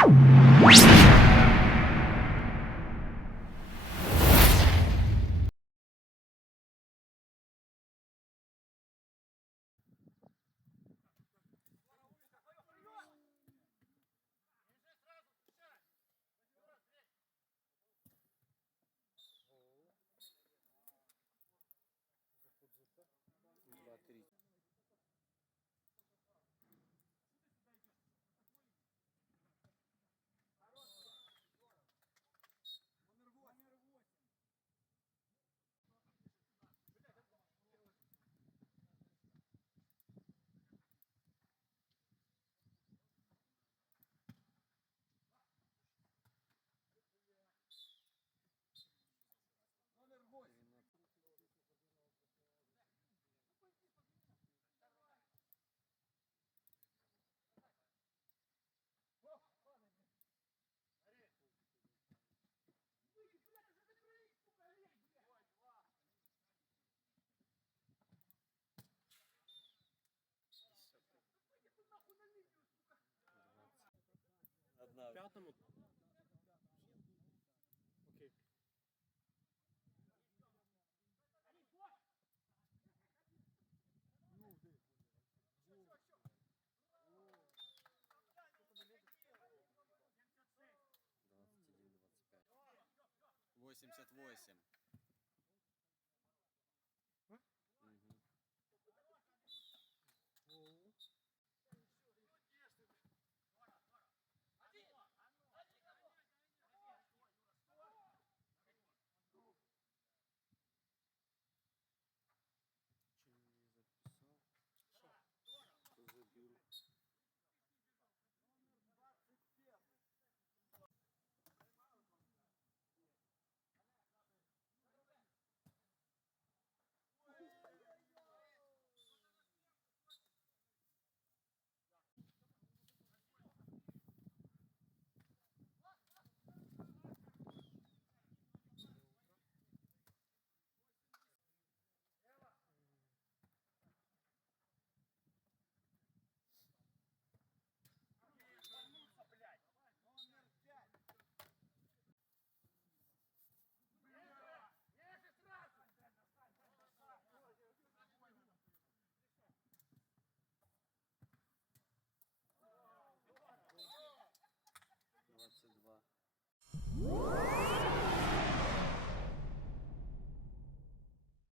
Два, три. знаю. Пятому. Окей. Ну, ты. Двадцать девять, двадцать пять. Восемьдесят восемь.